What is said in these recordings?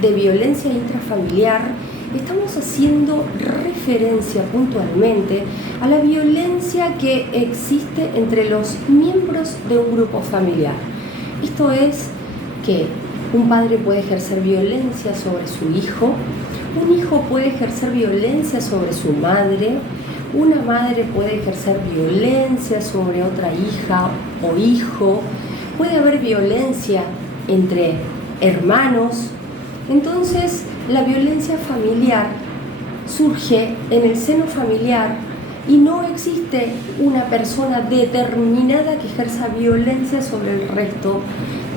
de violencia intrafamiliar, estamos haciendo referencia puntualmente a la violencia que existe entre los miembros de un grupo familiar. Esto es que un padre puede ejercer violencia sobre su hijo, un hijo puede ejercer violencia sobre su madre, una madre puede ejercer violencia sobre otra hija o hijo, puede haber violencia entre hermanos. Entonces, la violencia familiar surge en el seno familiar y no existe una persona determinada que ejerza violencia sobre el resto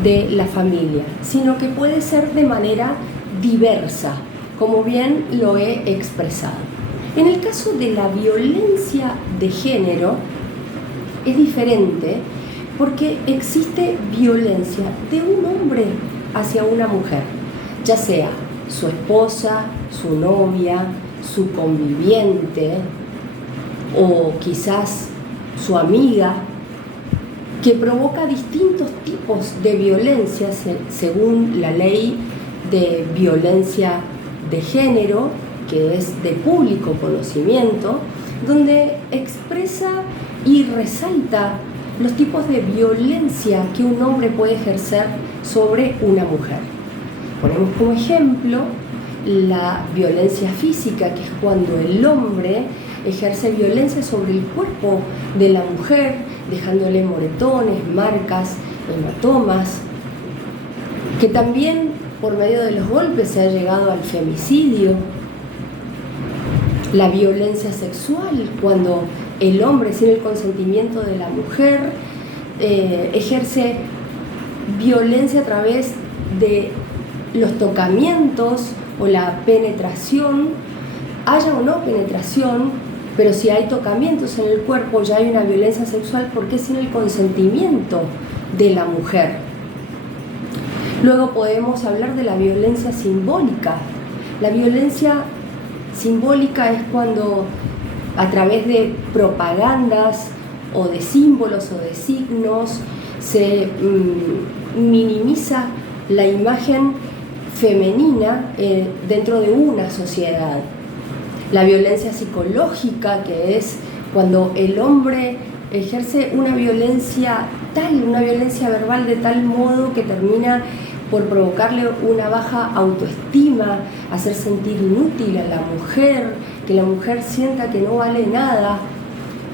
de la familia, sino que puede ser de manera diversa, como bien lo he expresado. En el caso de la violencia de género es diferente porque existe violencia de un hombre hacia una mujer, ya sea su esposa, su novia, su conviviente o quizás su amiga, que provoca distintos tipos de violencia según la ley de violencia de género, que es de público conocimiento, donde expresa y resalta los tipos de violencia que un hombre puede ejercer sobre una mujer. Ponemos como ejemplo la violencia física, que es cuando el hombre ejerce violencia sobre el cuerpo de la mujer, dejándole moretones, marcas, hematomas, que también por medio de los golpes se ha llegado al femicidio. La violencia sexual, cuando el hombre, sin el consentimiento de la mujer, ejerce violencia a través de los tocamientos o la penetración, haya o no penetración, pero si hay tocamientos en el cuerpo ya hay una violencia sexual porque es sin el consentimiento de la mujer. Luego podemos hablar de la violencia simbólica. La violencia simbólica es cuando a través de propagandas o de símbolos o de signos se minimiza la imagen femenina dentro de una sociedad. La violencia psicológica, que es cuando el hombre ejerce una violencia verbal de tal modo que termina por provocarle una baja autoestima, hacer sentir inútil a la mujer, que la mujer sienta que no vale nada,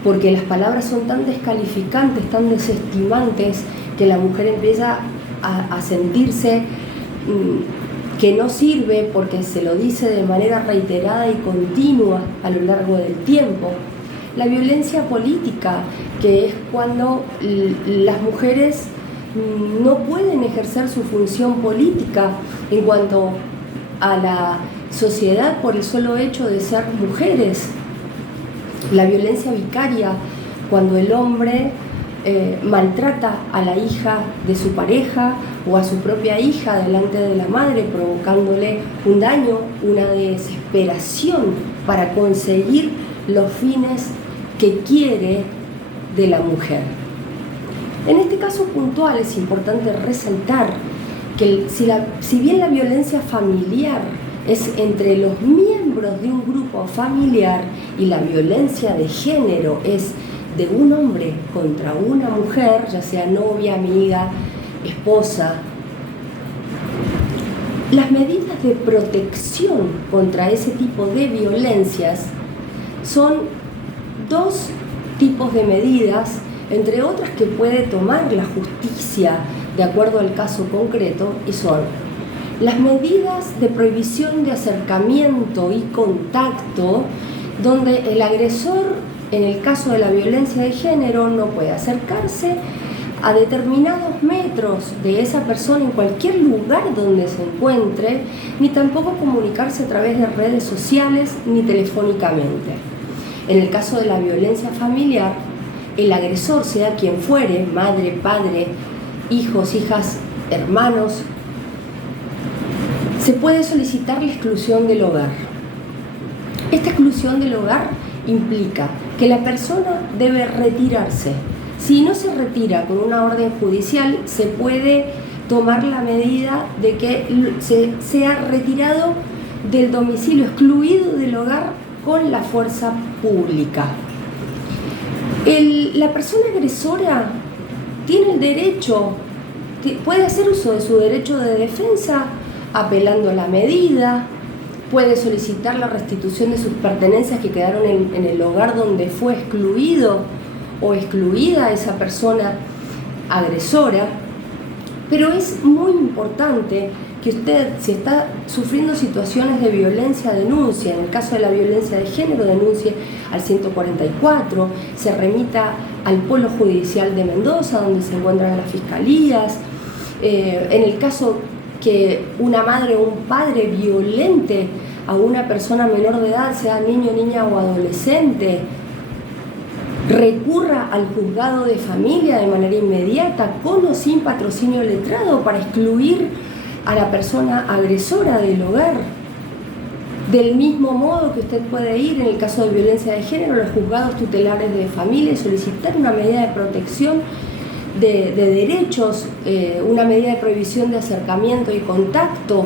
porque las palabras son tan descalificantes, tan desestimantes, que la mujer empieza a sentirse que no sirve porque se lo dice de manera reiterada y continua a lo largo del tiempo. La violencia política, que es cuando las mujeres no pueden ejercer su función política en cuanto a la sociedad por el solo hecho de ser mujeres. La violencia vicaria, cuando el hombre maltrata a la hija de su pareja o a su propia hija delante de la madre, provocándole un daño, una desesperación para conseguir los fines que quiere de la mujer. En este caso puntual es importante resaltar que si bien la violencia familiar es entre los miembros de un grupo familiar y la violencia de género es de un hombre contra una mujer, ya sea novia, amiga, esposa, las medidas de protección contra ese tipo de violencias son dos tipos de medidas, entre otras que puede tomar la justicia de acuerdo al caso concreto, y son las medidas de prohibición de acercamiento y contacto, donde el agresor, en el caso de la violencia de género, no puede acercarse a determinados metros de esa persona en cualquier lugar donde se encuentre, ni tampoco comunicarse a través de redes sociales ni telefónicamente. En el caso de la violencia familiar, el agresor, sea quien fuere, madre, padre, hijos, hijas, hermanos, se puede solicitar la exclusión del hogar. Esta exclusión del hogar implica que la persona debe retirarse. Si no se retira con una orden judicial, se puede tomar la medida de que sea retirado del domicilio, excluido del hogar con la fuerza pública. La persona agresora tiene el derecho, puede hacer uso de su derecho de defensa apelando a la medida, puede solicitar la restitución de sus pertenencias que quedaron en el hogar donde fue excluido o excluida esa persona agresora, pero es muy importante que usted, si está sufriendo situaciones de violencia, denuncie. En el caso de la violencia de género, denuncie al 144, se remita al Polo Judicial de Mendoza, donde se encuentran las fiscalías. En el caso que una madre o un padre violente a una persona menor de edad, sea niño, niña o adolescente, recurra al juzgado de familia de manera inmediata, con o sin patrocinio letrado, para excluir a la persona agresora del hogar. Del mismo modo que usted puede ir, en el caso de violencia de género, a los juzgados tutelares de familia y solicitar una medida de protección de derechos, una medida de prohibición de acercamiento y contacto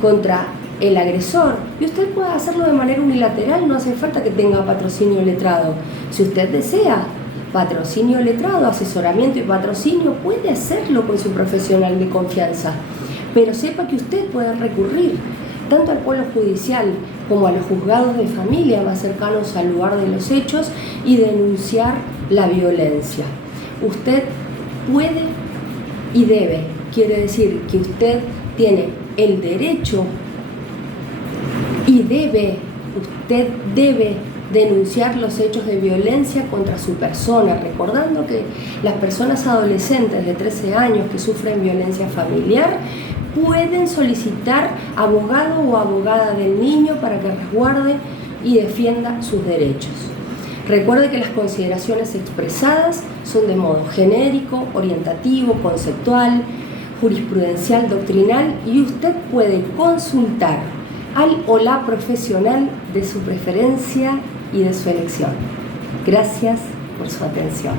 contra el agresor, y usted puede hacerlo de manera unilateral, no hace falta que tenga patrocinio letrado. Si usted desea patrocinio letrado, asesoramiento y patrocinio, puede hacerlo con su profesional de confianza, pero sepa que usted puede recurrir tanto al Polo Judicial como a los juzgados de familia más cercanos al lugar de los hechos y denunciar la violencia. Usted puede y debe, quiere decir que usted tiene el derecho y usted debe denunciar los hechos de violencia contra su persona, recordando que las personas adolescentes de 13 años que sufren violencia familiar pueden solicitar abogado o abogada del niño para que resguarde y defienda sus derechos. Recuerde que las consideraciones expresadas son de modo genérico, orientativo, conceptual, jurisprudencial, doctrinal, y usted puede consultar al o la profesional de su preferencia y de su elección. Gracias por su atención.